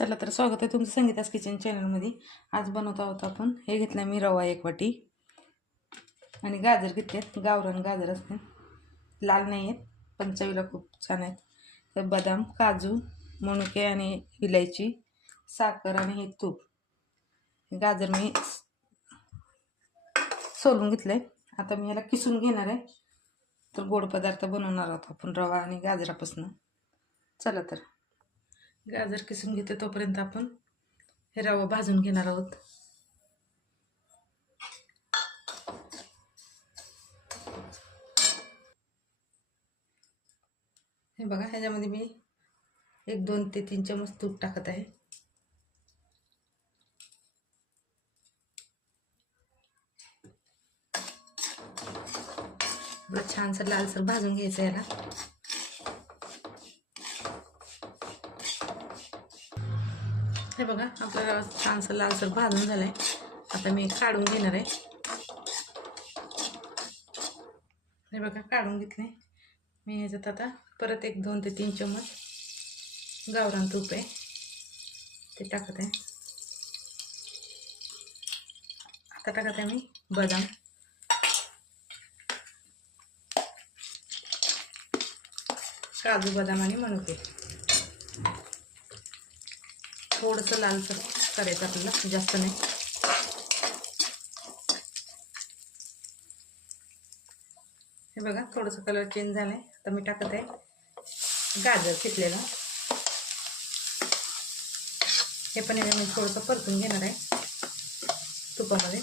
चला तर स्वागत आहे तुमचं संगीतास किचन चॅनलमध्ये. आज बनवत आहोत आपण. हे घेतलं मी रवा एक वाटी. आणि गाजर घेतलेत. गावरान गाजर असते लाल नाही आहेत. पण चवीला खूप छान आहेत. तर बदाम काजू मनुके आणि इलायची साखर आणि हे तूप. गाजर मी सोलून घेतलं आहे आता मी ह्याला किसून घेणार आहे. तर गोड पदार्थ बनवणार आहोत आपण रवा आणि गाजरापासून. चला तर. गाजर किसून घेते तोपर्यंत आपण. हे रवा भाजून घेणार आहोत. हे बघा ह्याच्यामध्ये मी एक दोन ते तीन चमच तूप टाकत आहे. छानसर छानसं लालसर भाजून घ्यायचं याला. हे बघा आपल्याला छानसं लालसर भाजून झालं आहे आता मी काढून घेणार आहे. हे बघा काढून घेतले. मी ह्याच्यात आता परत एक दोन ते तीन चम्मच गावरान तूप आहे. ते टाकत आहे. आता टाकत आहे मी बदाम. काजू बदाम आणि मनुके. थोडंसं लालसर करायचं आपल्याला जास्त नाही. हे बघा थोडंसं कलर चेंज झालं आहे आता मी टाकत आहे. गाजर चिकलेलं हे पण मी थोडंसं परतून घेणार आहे तुपामध्ये.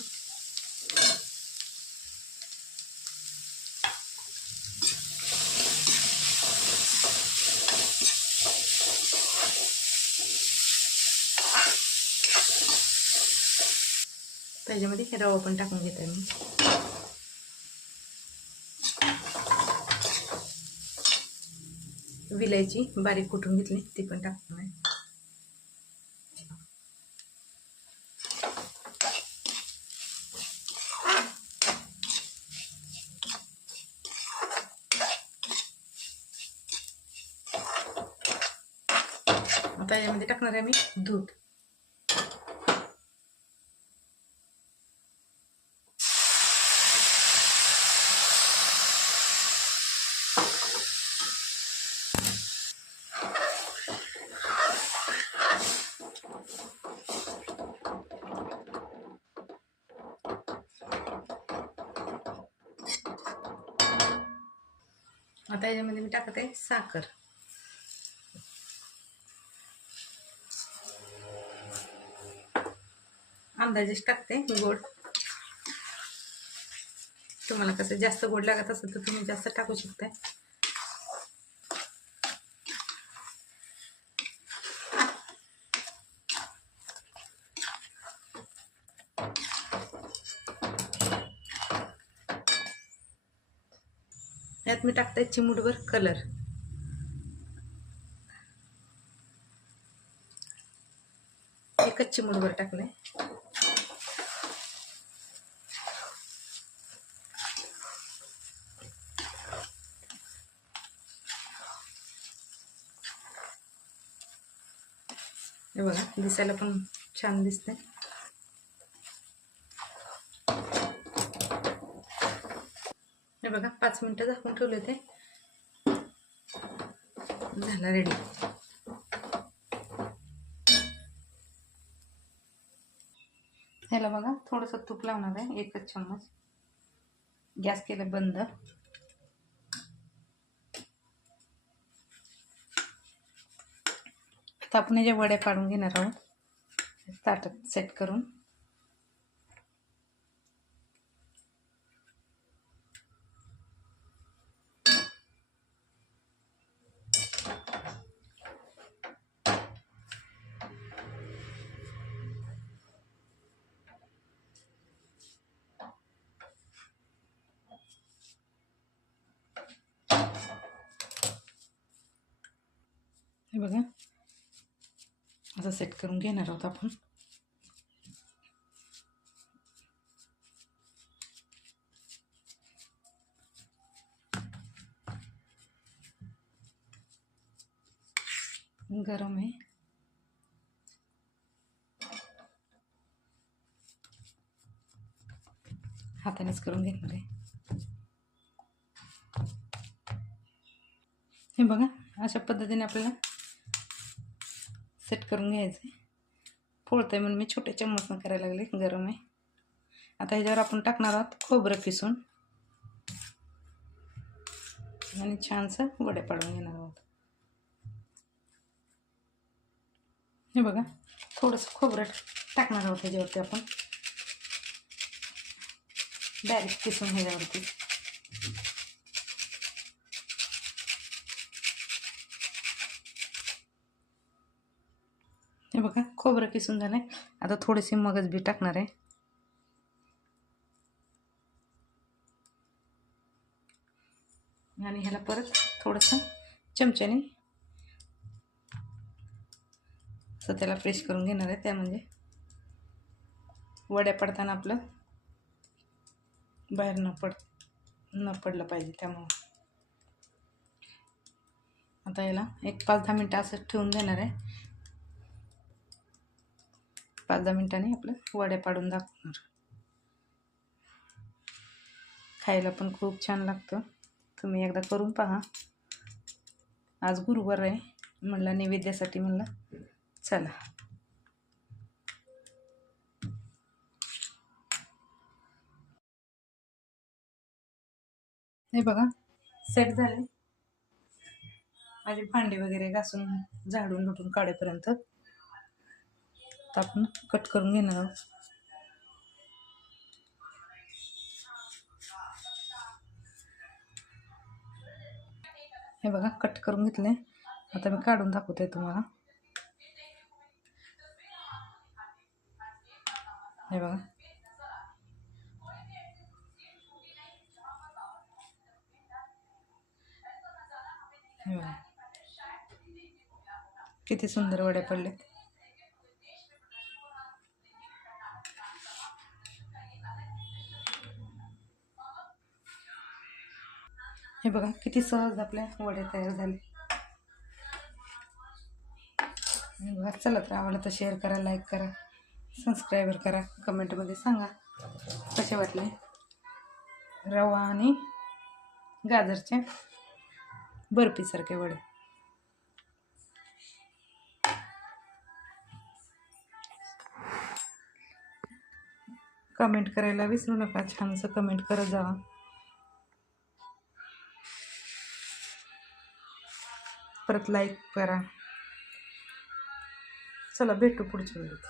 त्याच्यामध्ये हे रवा पण टाकून घेत आहे मी. विलायची बारीक कुटून घेतली ती पण टाकणार आहे आता यामध्ये टाकणार आहे मी दूध. आता याच्यामध्ये मी टाकत आहे साखर. अंदाजेच टाकते गोड. तुम्हाला कसं जास्त गोड लागत असेल तर तुम्ही जास्त टाकू शकता यात मी टाकते चिमूटभर कलर एकच चिमूटभर टाकले. हे बघा दिसायला पण छान दिसते हे बघा पाच मिनटं झाकून ठेवले होते झाला रेडी ह्याला बघा थोडंसं तूप लावणार आहे एकच चम्मच. गॅस केलं बंद. आता आपण जे वड्या पाडून घेणार आहोत ताटात सेट करून. हे बघा. असं सेट करून घेणार आहोत आपण. गरम है हातानेच कर घेणार आहे. हे बघा, अशा पद्धतीने आपल्याला सेट करून घ्यायचं आहे म्हणून मी छोट्या चम्मचनं करायला लागले गरम आहे. आता ह्याच्यावर आपण टाकणार आहोत खोबरं किसून. आणि छानसं वडे पाडून घेणार आहोत. हे बघा थोडंसं खोबरं टाकणार आहोत ह्याच्यावरती आपण. डायरेक्ट किसून ह्याच्यावरती. हे बघा खोबरं किसून झालं आहे आता थोडेसे मगज बी टाकणार आहे. आणि ह्याला परत थोडंसं चमच्याने असं त्याला प्रेस करून घेणार आहे त्या म्हणजे वड्या पडताना आपलं बाहेर न पड न पडलं पाहिजे त्यामुळं. आता याला एक पाच दहा मिनटं असं ठेवून देणार आहे. पाच दहा मिनटांनी आपलं वड्या पाडून दाखवणार. खायला पण खूप छान लागतं. तुम्ही एकदा करून पहा. आज गुरुवार आहे. म्हणलं नैवेद्यासाठी म्हणलं चला. हे बघा सेट झाले. माझे भांडे वगैरे घासून झाडून लुटून काढेपर्यंत. तर आपण कट करून घेणार आहोत हे बघा कट करून घेतले. आता मी काढून दाखवते तुम्हाला. हे बघा. हे बघा. किती सुंदर वड्या पडलेत हे बघा किती सहज आपल्या वडे तयार झाले बघा चला तर आवडलं तर शेअर करा लाईक करा सबस्क्राईबर करा कमेंटमध्ये सांगा कसे वाटले रवा आणि गाजरचे बर्फीसारखे वडे. कमेंट करायला विसरू नका छानसं कमेंट करत जावा. परत लाईक करा. चला भेटू पुढच्या वेळेस